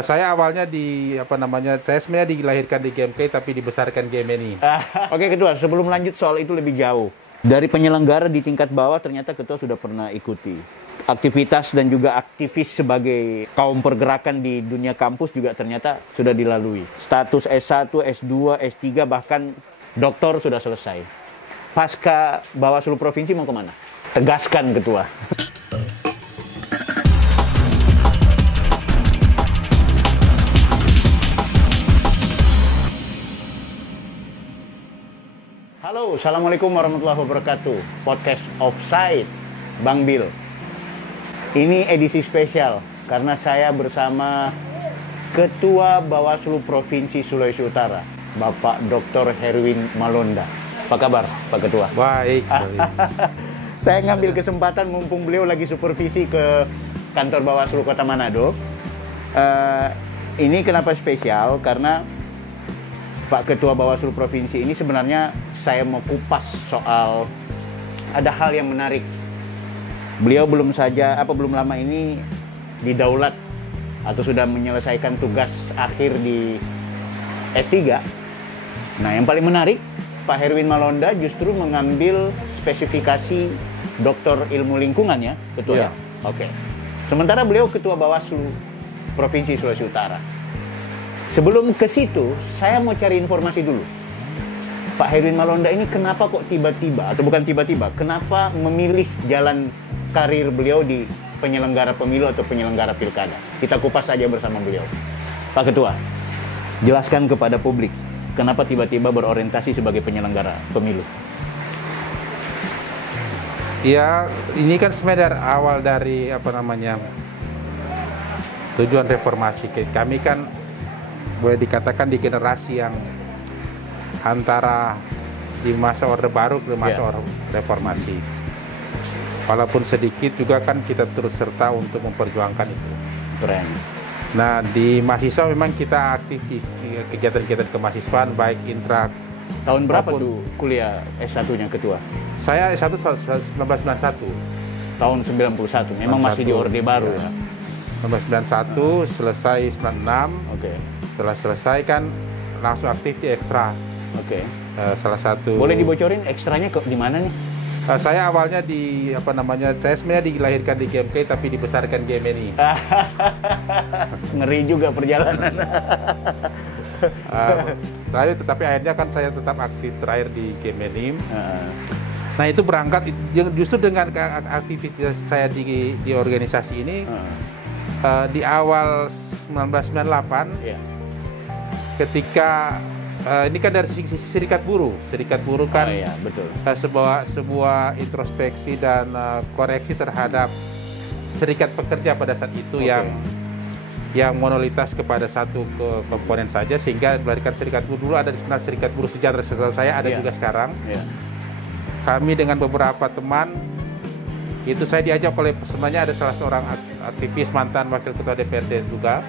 Saya awalnya saya sebenarnya dilahirkan di GMK tapi dibesarkan GMNI. Oke, Ketua, sebelum lanjut soal itu lebih jauh. Dari penyelenggara di tingkat bawah ternyata Ketua sudah pernah ikuti. Aktivitas dan juga aktivis sebagai kaum pergerakan di dunia kampus juga ternyata sudah dilalui. Status S1, S2, S3, bahkan doktor sudah selesai. Pasca Bawaslu Provinsi mau kemana? Tegaskan, Ketua. Halo, Assalamualaikum warahmatullahi wabarakatuh. Podcast Offside, Bang Bill. Ini edisi spesial karena saya bersama Ketua Bawaslu Provinsi Sulawesi Utara, Bapak Dr. Herwin Malonda. Apa kabar, Pak Ketua? Baik. Saya ngambil kesempatan mumpung beliau lagi supervisi ke kantor Bawaslu Kota Manado. Ini kenapa spesial? Karena Pak Ketua Bawaslu Provinsi ini sebenarnya saya mau kupas soal ada hal yang menarik. Beliau belum lama ini didaulat atau sudah menyelesaikan tugas akhir di S3. Nah, yang paling menarik, Pak Herwin Malonda justru mengambil spesifikasi Doktor Ilmu Lingkungan ya, Ketua? Ya. Oke. Sementara beliau Ketua Bawaslu Provinsi Sulawesi Utara. Sebelum ke situ, saya mau cari informasi dulu. Pak Herwin Malonda ini kenapa kok tiba-tiba, atau bukan tiba-tiba, kenapa memilih jalan karir beliau di penyelenggara pemilu atau penyelenggara pilkada? Kita kupas saja bersama beliau. Pak Ketua, jelaskan kepada publik, kenapa tiba-tiba berorientasi sebagai penyelenggara pemilu? Ya, ini kan sebenarnya awal dari tujuan reformasi. Kami kan boleh dikatakan di generasi yang antara di masa Orde Baru ke masa reformasi. Walaupun sedikit juga kan kita terus serta untuk memperjuangkan itu. Keren. Nah, di mahasiswa memang kita aktif di kegiatan-kegiatan kemahasiswaan baik intra. Tahun berapa tuh kuliah S1-nya, Ketua? Saya S1 1991. Tahun 91. Memang 91. Masih di Orde Baru ya. 1991 selesai 96. Oke. Setelah selesai kan langsung aktif di ekstra. Oke. Salah satu. Boleh dibocorin ekstranya kok di mana nih? Saya awalnya saya sebenarnya dilahirkan di GMK tapi dibesarkan GMNI. Ngeri juga perjalanan. Tetapi akhirnya kan saya tetap aktif terakhir di GMNI. Nah, itu berangkat justru dengan aktivitas saya di organisasi ini di awal 1998 ketika ini kan dari sisi serikat buruh kan betul. sebuah introspeksi dan koreksi terhadap serikat pekerja pada saat itu yang monolitas kepada satu komponen saja, sehingga melahirkan serikat buruh. Dulu ada sebenarnya serikat buruh sejahtera, setahu saya ada juga sekarang. Kami dengan beberapa teman itu saya diajak oleh sebenarnya ada salah seorang aktivis mantan wakil ketua DPRD juga.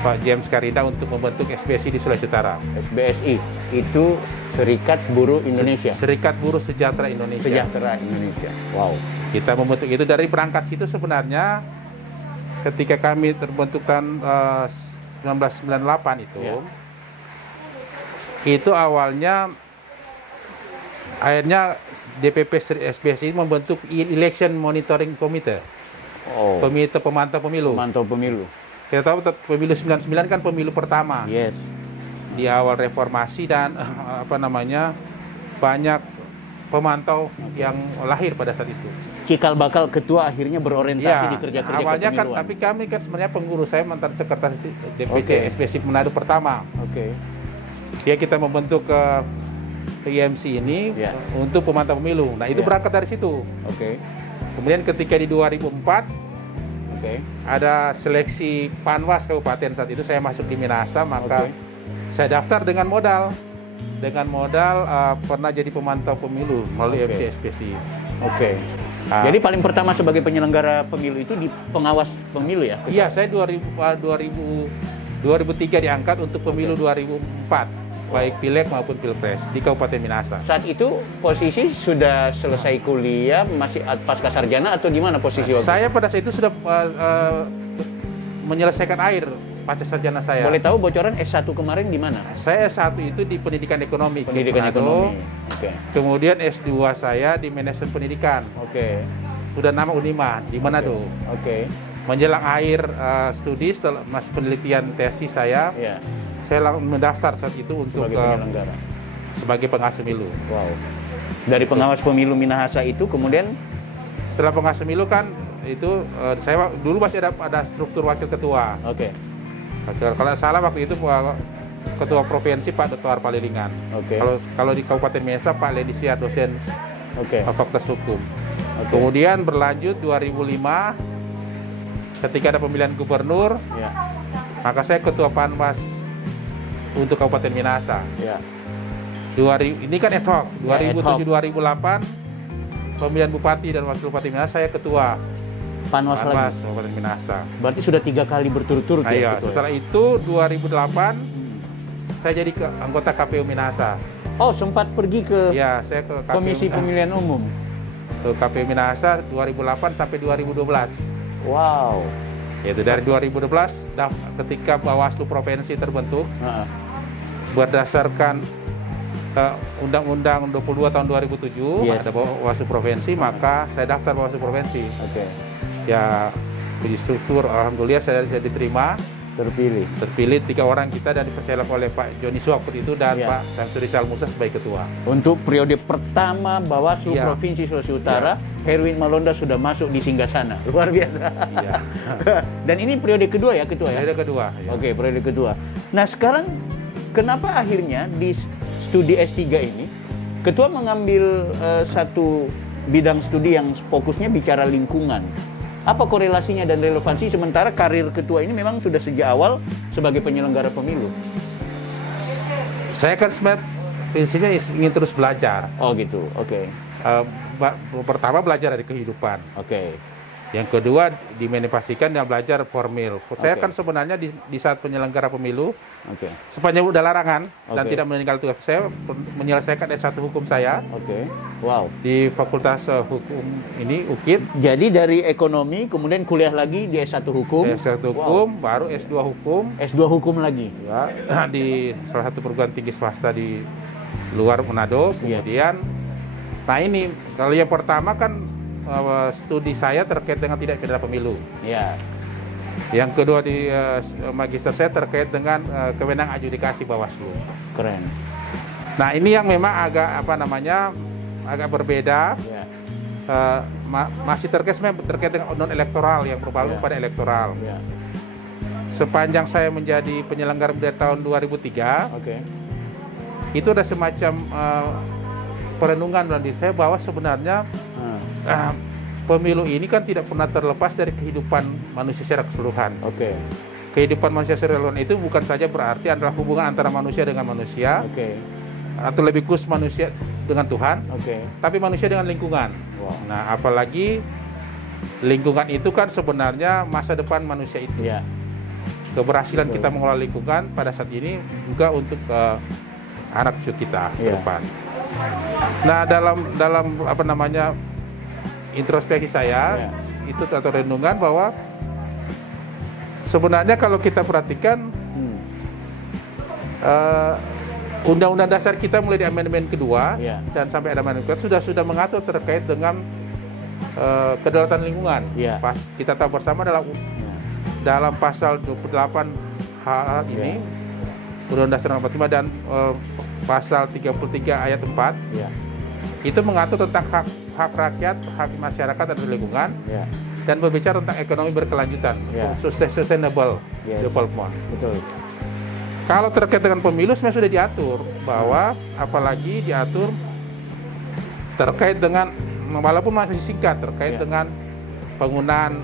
Pak James Karida untuk membentuk SBSI di Sulawesi Utara. SBSI itu Serikat Buruh Indonesia. Serikat Buruh Sejahtera Indonesia. Sejahtera Indonesia. Wow. Kita membentuk itu dari berangkat situ sebenarnya ketika kami terbentukkan 1998 itu. Itu awalnya akhirnya DPP SBSI membentuk Election Monitoring Committee. Komite Pemantau Pemilu. Pemantau Pemilu. Kita tahu pemilu 99 kan pemilu pertama. Yes. Di awal reformasi dan banyak pemantau yang lahir pada saat itu. Cikal bakal ketua akhirnya berorientasi di kerja-kerja awalnya kan, tapi kami kan sebenarnya pengurus, saya mantan sekretaris DPC SBSI Manado pertama. Ya, kita membentuk IMC ini untuk pemantau pemilu. Nah, itu berangkat dari situ. Kemudian ketika di 2004 ada seleksi Panwas Kabupaten, saat itu saya masuk di Minasa, maka saya daftar dengan modal pernah jadi pemantau pemilu melalui SBSI. Jadi paling pertama sebagai penyelenggara pemilu itu di pengawas pemilu ya? Iya, saya 2003 diangkat untuk pemilu 2004. Baik pileg maupun pilpres di Kabupaten Minasa. Saat itu posisi sudah selesai kuliah, masih pasca sarjana atau gimana posisi waktu? Saya pada saat itu sudah menyelesaikan pasca sarjana saya. Boleh tahu bocoran S1 kemarin di mana? Saya S1 itu di pendidikan ekonomi. Pendidikan Manado. ekonomi. Oke. Kemudian S2 saya di manajemen pendidikan. Oke. Sudah nama Unima di Manado. Oke. Menjelang akhir studi setelah masih penelitian tesis saya, Ya. saya langsung mendaftar saat itu untuk Sebagai penyelenggara. sebagai pengawas pemilu. Wow. Dari pengawas pemilu Minahasa itu kemudian Setelah pengawas pemilu kan itu saya dulu masih ada struktur wakil ketua. oke. Kalau salah waktu itu ketua provinsi Pak Dr. Palilingan. Oke. Kalau di Kabupaten Mesa Pak Ledisia dosen Oke. Fakultas Hukum. Oke. Kemudian berlanjut 2005 ketika ada pemilihan gubernur, Ya. maka saya ketua Panwas untuk Kabupaten Minahasa. Ya. Ini kan ad hoc. Ya, ad hoc. 2007-2008 pemilihan bupati dan wakil bupati Minahasa saya ketua Panwas Panwas lagi. Kabupaten Minahasa. Berarti sudah 3 kali berturut-turut Iya, ya? ketua? setelah itu 2008 saya jadi anggota KPU Minahasa. Oh, sempat pergi ke Ya, saya ke KPU, Komisi Pemilihan Umum. ke KPU Minahasa 2008 sampai 2012. Wow. Yaitu dari 2012 ketika Bawaslu Provinsi terbentuk Heeh. berdasarkan Undang-Undang 22 tahun 2007 Yes. ada Bawaslu Provinsi, maka saya daftar Bawaslu Provinsi. Oke. Ya, puji syukur alhamdulillah saya diterima, Terpilih. terpilih 3 orang kita dan dipercaya oleh Pak Joni Suaput itu dan Ya. Pak Samsuri Salmusa sebagai ketua. Untuk periode pertama Bawaslu Iya. Provinsi Sulawesi Utara, Herwin Malonda sudah masuk di Singgasana. Luar biasa. Iya. Dan ini periode kedua ya, ketua ya? Periode kedua. Ya. Oke, periode kedua. Nah, sekarang kenapa akhirnya di studi S3 ini ketua mengambil satu bidang studi yang fokusnya bicara lingkungan? Apa korelasinya dan relevansi sementara karir ketua ini memang sudah sejak awal sebagai penyelenggara pemilu? Saya kan sebenarnya prinsipnya ingin terus belajar. Oh gitu, oke. Pertama belajar dari kehidupan. Oke. Yang kedua dimanifestasikan dan belajar formil. Saya Oke. kan sebenarnya di saat penyelenggara pemilu Oke. sepanjang udah larangan dan Oke. tidak meninggal tugas, saya menyelesaikan S1 hukum saya Oke. Wow. di Fakultas Hukum ini UKIT. Jadi dari ekonomi kemudian kuliah lagi di S1 hukum. S1 hukum, baru S2 hukum S2 hukum lagi. ya, di salah satu perguruan tinggi swasta di luar Manado. Iya. Kemudian, nah ini kalau yang pertama kan studi saya terkait dengan tidak pidana pemilu. Ya. Yang kedua di magister saya terkait dengan kewenangan adjudikasi Bawaslu. Keren. Nah ini yang memang agak agak berbeda. Ya. Masih terkait dengan non elektoral yang berpalu Ya. pada elektoral. Ya. Sepanjang saya menjadi penyelenggara dari tahun 2003, Oke. itu ada semacam perenungan dalam diri saya bahwa sebenarnya pemilu ini kan tidak pernah terlepas dari kehidupan manusia secara keseluruhan. Oke. Kehidupan manusia secara keseluruhan itu bukan saja berarti adalah hubungan antara manusia dengan manusia, Oke. atau lebih khusus manusia dengan Tuhan, Oke. tapi manusia dengan lingkungan. Wow. Nah, apalagi lingkungan itu kan sebenarnya masa depan manusia itu. Ya. Keberhasilan Betul. kita mengelola lingkungan pada saat ini juga untuk anak cucu kita ke Iya. depan. Nah, dalam apa namanya introspeksi saya Iya. itu atau renungan bahwa sebenarnya kalau kita perhatikan Undang-Undang Dasar kita mulai di amandemen kedua Iya. dan sampai ada amandemen kedua sudah mengatur terkait dengan kedaulatan lingkungan. Iya. Pas kita tahu bersama dalam pasal 28 H ini Undang-Undang Dasar 45 dan pasal 33 ayat 4 Ya. itu mengatur tentang hak rakyat, hak masyarakat dan lingkungan Ya. dan berbicara tentang ekonomi berkelanjutan, Ya. sustainable Yes. development. Betul. Kalau terkait dengan pemilu sebenarnya sudah diatur bahwa apalagi diatur terkait dengan walaupun masih singkat terkait Ya. dengan penggunaan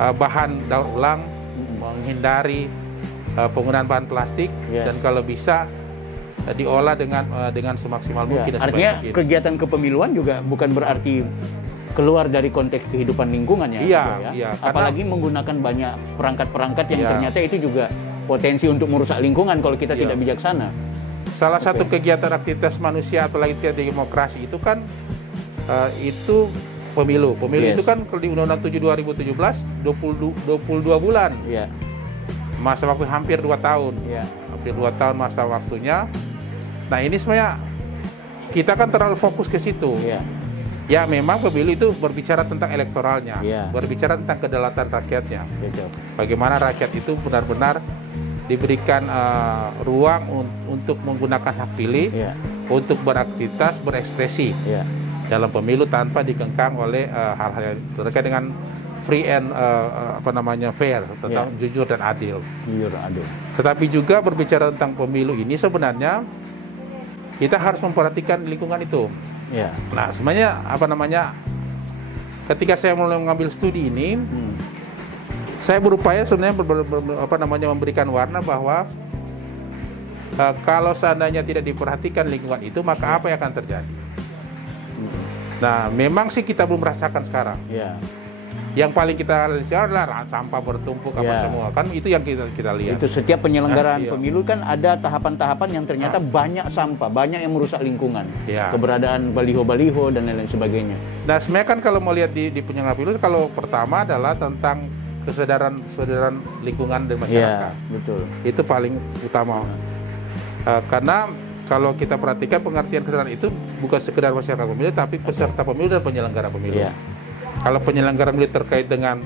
bahan daur ulang, menghindari penggunaan bahan plastik Yes. dan kalau bisa diolah dengan semaksimal Ya. mungkin. dan Artinya sebaik mungkin. kegiatan kepemiluan juga bukan berarti keluar dari konteks kehidupan lingkungan ya. Iya, gitu ya. iya, Apalagi menggunakan banyak perangkat-perangkat yang Iya. ternyata itu juga potensi untuk merusak lingkungan kalau kita Iya. tidak bijaksana. Salah Oke. satu kegiatan aktivitas manusia atau lagi demokrasi itu kan itu pemilu. Pemilu Yes. itu kan kalau di Undang-Undang 7 2017 22 bulan. Iya. masa waktu hampir 2 tahun. Ya. Hampir 2 tahun masa waktunya. Nah ini sebenarnya kita kan terlalu fokus ke situ. Ya. Ya memang pemilu itu berbicara tentang elektoralnya, Ya. berbicara tentang kedaulatan rakyatnya. Betul. Bagaimana rakyat itu benar-benar diberikan ruang untuk menggunakan hak pilih, Ya. untuk beraktivitas, berekspresi Ya. dalam pemilu tanpa dikengkang oleh hal-hal yang terkait dengan free and fair, tentang jujur dan adil. Jujur, adil. Tetapi juga berbicara tentang pemilu ini sebenarnya kita harus memperhatikan lingkungan itu. Ya. Nah, sebenarnya ketika saya mulai mengambil studi ini, saya berupaya sebenarnya memberikan warna bahwa kalau seandainya tidak diperhatikan lingkungan itu, maka apa yang akan terjadi? Nah, memang sih kita belum merasakan sekarang. Ya. Yang paling kita lihat adalah sampah bertumpuk semua, kan itu yang kita lihat. Itu setiap penyelenggaraan iya. pemilu kan ada tahapan-tahapan yang ternyata banyak sampah, banyak yang merusak lingkungan. Iya. Keberadaan baliho-baliho dan lain sebagainya. Nah, sebenarnya kan kalau mau lihat di penyelenggaraan pemilu, kalau pertama adalah tentang kesadaran lingkungan dan masyarakat. Iya, betul. Itu paling utama. Karena kalau kita perhatikan pengertian kesadaran itu bukan sekedar masyarakat pemilu, tapi peserta pemilu dan penyelenggara pemilu. Iya. Kalau penyelenggara pemilu terkait dengan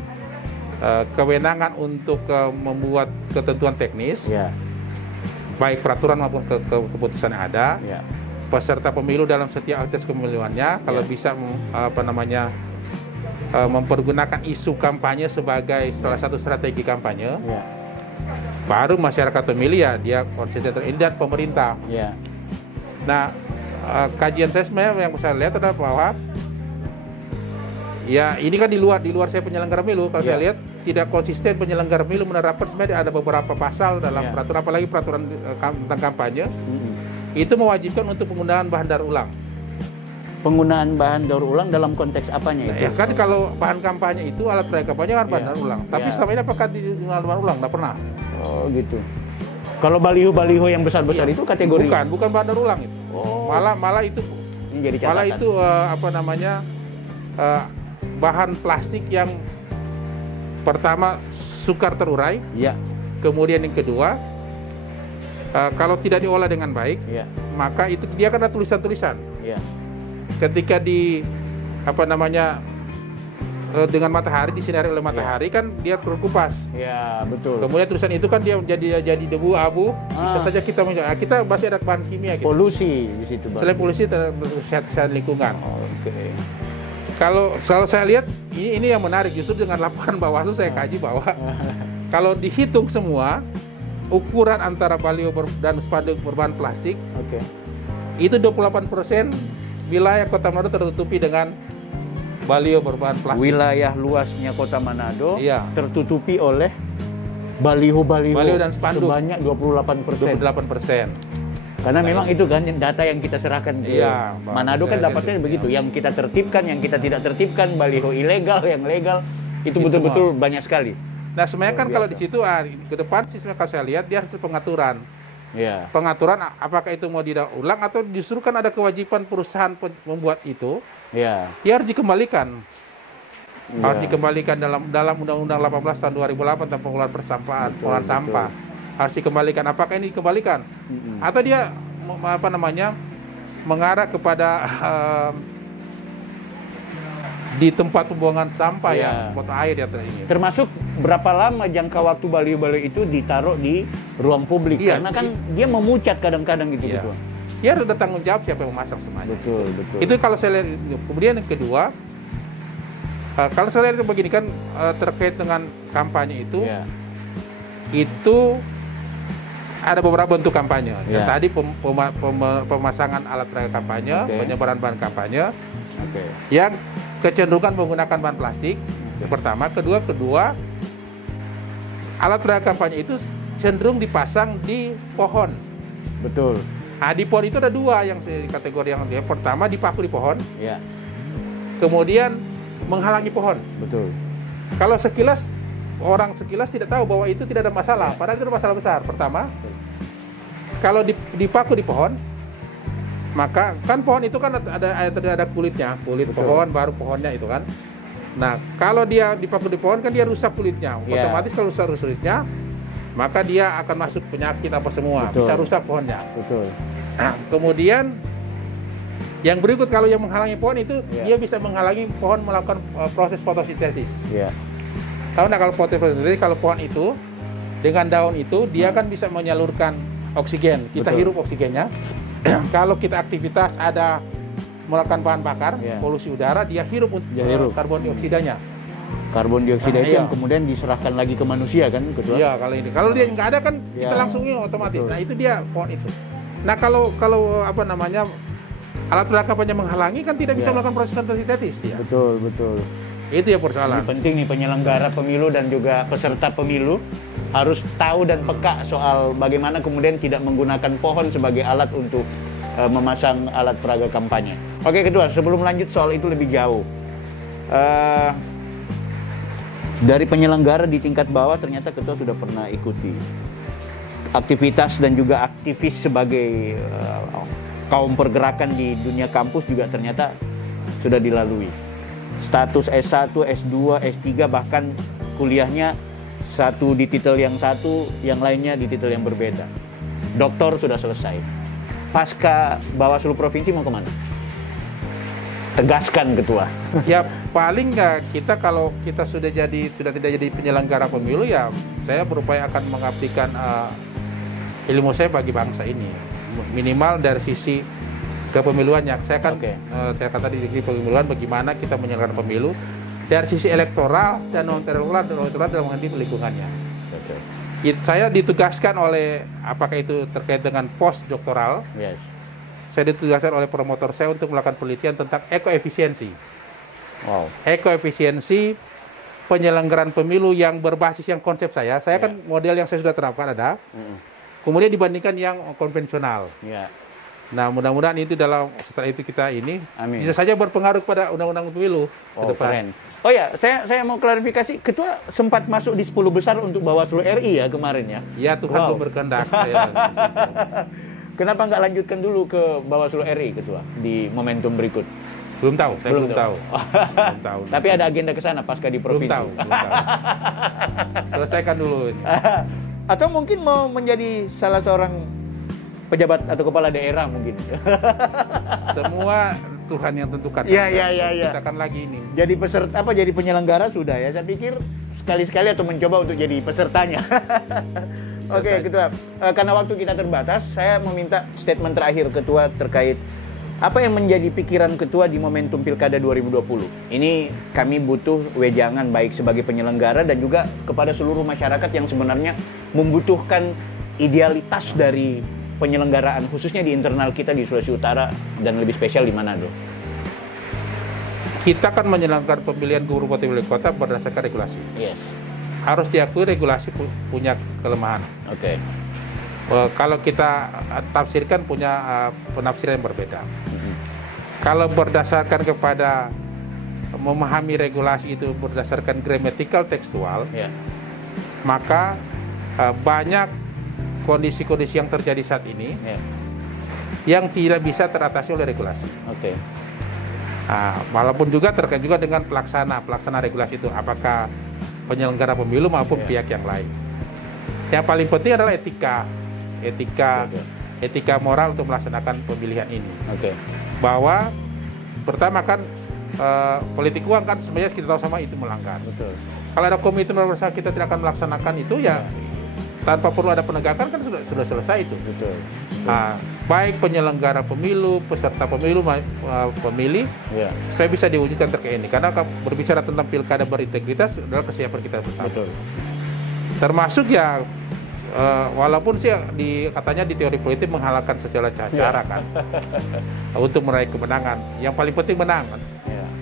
kewenangan untuk membuat ketentuan teknis, Ya. baik peraturan maupun keputusan yang ada, Ya. peserta pemilu dalam setiap aktivitas kepemiluannya, kalau bisa mempergunakan isu kampanye sebagai salah satu strategi kampanye, Ya. baru masyarakat pemilih dia konsisten ini dan pemerintah. Ya. Nah, kajian saya sebenarnya yang saya lihat adalah bahwa ya ini kan di luar saya penyelenggara pemilu. Kalau saya lihat tidak konsisten penyelenggara pemilu menerapkan, sebenarnya ada beberapa pasal dalam peraturan, apalagi peraturan tentang kampanye, itu mewajibkan untuk penggunaan bahan daur ulang. Penggunaan bahan daur ulang dalam konteks apanya itu? Ya kan kalau bahan kampanye itu, alat peraga kampanye kan bahan daur ulang. Tapi selama ini apakah digunakan bahan ulang? Nggak pernah. Oh gitu. Kalau baliho-baliho yang besar-besar itu kategori? Bukan bahan daur ulang itu. Oh. Malah itu. Ini jadi catatan. Malah itu bahan plastik yang pertama sukar terurai. Ya. Kemudian yang kedua, kalau tidak diolah dengan baik, Ya. maka itu dia kan ada tulisan-tulisan. Ya. Ketika dengan matahari, disinari oleh matahari kan dia terkupas. Ya, betul. Kemudian tulisan itu kan dia jadi debu, abu. Bisa saja kita masih ada bahan kimia gitu. Polusi di situ, Bang. Selain polusi terhadap kesehatan lingkungan. Oke. Kalau saya lihat ini yang menarik, justru dengan laporan Bawaslu saya kaji bahwa kalau dihitung semua ukuran antara baliho dan spanduk berbahan plastik, itu 28% wilayah Kota Manado tertutupi dengan baliho berbahan plastik. Wilayah luasnya Kota Manado tertutupi oleh baliho-baliho dan spanduk sebanyak 28%. Karena memang itu kan data yang kita serahkan ke Manado kan dapatnya begitu. Yang kita tertibkan, yang kita tidak tertibkan, baliho ilegal, yang legal, itu betul-betul banyak sekali. Nah sebenarnya kan kalau di situ ke depan sih sebenarnya kalau saya lihat dia harus pengaturan. Ya. Pengaturan apakah itu mau didaur ulang atau justru kan ada kewajiban perusahaan membuat itu. Ya. Dia harus dikembalikan. Harus dikembalikan dalam Undang-Undang 18 tahun 2008 tentang pengelolaan sampah. Harus dikembalikan. Apakah ini dikembalikan? Atau dia mengarah kepada di tempat pembuangan sampah yang mata air di atas ini. Termasuk berapa lama jangka waktu baliho-baliho itu ditaruh di ruang publik? Karena kan dia memucat kadang-kadang gitu. Dia harus ada tanggung jawab siapa yang memasang semuanya. Betul. Itu kalau saya lihat. Kemudian yang kedua, kalau saya lihat begini kan terkait dengan kampanye itu, itu ada beberapa bentuk kampanye. Yang tadi pemasangan alat peraga kampanye, penyebaran bahan kampanye, yang kecenderungan menggunakan bahan plastik. Yang pertama, kedua alat peraga kampanye itu cenderung dipasang di pohon. Betul. Nah, di pohon itu ada dua yang kategori yang pertama dipaku di pohon. Kemudian menghalangi pohon. Betul. Kalau orang sekilas tidak tahu bahwa itu tidak ada masalah, padahal itu ada masalah besar. Pertama, kalau dipaku di pohon, maka kan pohon itu kan ada kulitnya, kulit pohon baru pohonnya itu kan. Nah, kalau dia dipaku di pohon kan dia rusak kulitnya. Otomatis kalau rusak kulitnya, maka dia akan masuk penyakit apa semua, Betul. bisa rusak pohonnya. Betul. Nah, kemudian yang berikut, kalau yang menghalangi pohon itu, dia bisa menghalangi pohon melakukan proses fotosintesis. Iya. Tahu nggak kalau fotosintesis, kalau pohon itu dengan daun itu dia kan bisa menyalurkan oksigen. Kita Betul. hirup oksigennya. Kalau kita aktivitas ada melakukan bahan bakar, polusi udara, dia hirup karbon dioksidanya. Karbon dioksida itu iya. yang kemudian diserahkan lagi ke manusia kan, Ketua? Iya, kalau ini. Kalau dia nggak ada kan kita langsung ini otomatis. Betul. Nah, itu dia pohon itu. Nah, kalau apa namanya, alat perlengkapannya menghalangi kan tidak bisa melakukan proses fotosintesis dia. Betul, betul. Itu ya persoalan. Ini penting nih, penyelenggara pemilu dan juga peserta pemilu harus tahu dan peka soal bagaimana kemudian tidak menggunakan pohon sebagai alat untuk memasang alat peraga kampanye. Oke, Ketua, sebelum lanjut soal itu lebih jauh. Dari penyelenggara di tingkat bawah, ternyata Ketua sudah pernah ikuti aktivitas dan juga aktivis sebagai kaum pergerakan di dunia kampus juga ternyata sudah dilalui. Status S1, S2, S3, bahkan kuliahnya satu di titel yang satu, yang lainnya di titel yang berbeda. Doktor sudah selesai. Pasca Bawaslu Provinsi mau kemana? Tegaskan, Ketua. Ya paling nggak, kita kalau kita sudah tidak jadi penyelenggara pemilu, ya saya berupaya akan mengabdikan ilmu saya bagi bangsa ini, minimal dari sisi kepemiluannya. Saya kan saya kata di sisi pemiluan, bagaimana kita menyelenggarakan pemilu dari sisi elektoral dan non elektoral dalam menghadapi lingkungannya. Saya ditugaskan oleh, apakah itu terkait dengan pos doktoral, saya ditugaskan oleh promotor saya untuk melakukan penelitian tentang ekoefisiensi. Ekoefisiensi penyelenggaraan pemilu yang berbasis yang konsep saya kan model yang saya sudah terapkan ada, kemudian dibandingkan yang konvensional. Nah, mudah-mudahan itu setelah itu kita bisa saja berpengaruh pada undang-undang pemilu ke depan. Keren. Oh ya, saya mau klarifikasi, Ketua sempat masuk di 10 besar untuk Bawaslu RI ya kemarin ya? Ya, Tuhan belum berkehendak. Kenapa nggak lanjutkan dulu ke Bawaslu RI, Ketua, di momentum berikut? Belum tahu, saya belum tahu. Belum tahu. Tapi ada agenda ke sana pasca di provinsi? Belum tahu. Selesaikan dulu ini. Atau mungkin mau menjadi salah seorang pejabat atau kepala daerah mungkin? Semua Tuhan yang tentukan. Iya. Kita kan lagi ini. Jadi peserta jadi penyelenggara sudah ya. Saya pikir sekali-sekali atau mencoba untuk jadi pesertanya. Oke, Ketua. Karena waktu kita terbatas, saya meminta statement terakhir Ketua terkait apa yang menjadi pikiran Ketua di momentum Pilkada 2020. Ini kami butuh wejangan baik sebagai penyelenggara dan juga kepada seluruh masyarakat yang sebenarnya membutuhkan idealitas dari penyelenggaraan, khususnya di internal kita di Sulawesi Utara dan lebih spesial di Manado. Kita kan menyelenggarakan pemilihan gubernur wali kota berdasarkan regulasi. Harus diakui regulasi punya kelemahan. Kalau kita tafsirkan punya penafsiran yang berbeda. Kalau berdasarkan kepada memahami regulasi itu berdasarkan gramatikal tekstual, maka banyak kondisi-kondisi yang terjadi saat ini yang tidak bisa teratasi oleh regulasi. Walaupun juga terkait juga dengan pelaksana regulasi itu, apakah penyelenggara pemilu maupun pihak yang lain. Yang paling penting adalah etika moral untuk melaksanakan pemilihan ini. Bahwa pertama kan politik uang kan sebenarnya kita tahu sama itu melanggar. Kalau ada komitmen bersama kita tidak akan melaksanakan itu ya tanpa perlu ada penegakan kan sudah selesai itu. Baik penyelenggara pemilu, peserta pemilu, pemilih, supaya bisa diwujudkan terkait ini. Karena berbicara tentang pilkada berintegritas adalah kesiapan kita bersama. Termasuk ya, walaupun sih katanya di teori politik menghalalkan segala cara kan untuk meraih kemenangan. Yang paling penting menang kan.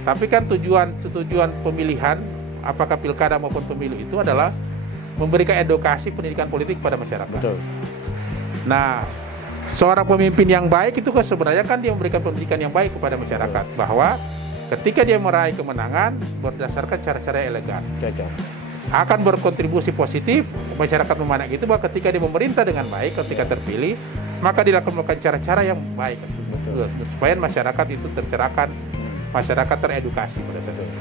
Tapi kan tujuan pemilihan, apakah pilkada maupun pemilu itu adalah memberikan edukasi pendidikan politik pada masyarakat. Nah, seorang pemimpin yang baik itu kan sebenarnya kan dia memberikan pendidikan yang baik kepada masyarakat, bahwa ketika dia meraih kemenangan berdasarkan cara-cara elegan, akan berkontribusi positif masyarakat memandang itu, bahwa ketika dia memerintah dengan baik, ketika terpilih, maka dilakukan cara-cara yang baik supaya masyarakat itu tercerahkan, masyarakat teredukasi pada saat itu.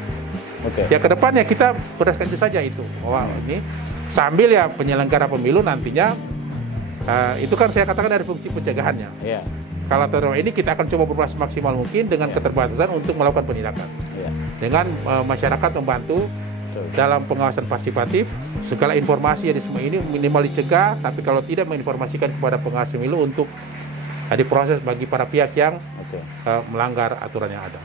Ya ke depannya kita berdasarkan itu saja itu, bahwa ini Sambil ya penyelenggara pemilu nantinya, itu kan saya katakan dari fungsi pencegahannya. Iya. Kalau terhadap ini kita akan coba berusaha semaksimal mungkin dengan keterbatasan untuk melakukan penindakan. Iya. Dengan masyarakat membantu dalam pengawasan partisipatif, segala informasi yang di semua ini minimal dicegah, tapi kalau tidak menginformasikan kepada pengawas pemilu untuk diproses bagi para pihak yang melanggar aturan yang ada.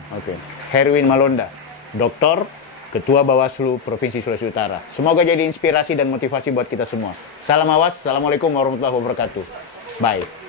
Herwin Malonda, doktor, Ketua Bawaslu Provinsi Sulawesi Utara. Semoga jadi inspirasi dan motivasi buat kita semua. Salam awas, Assalamualaikum warahmatullahi wabarakatuh. Bye.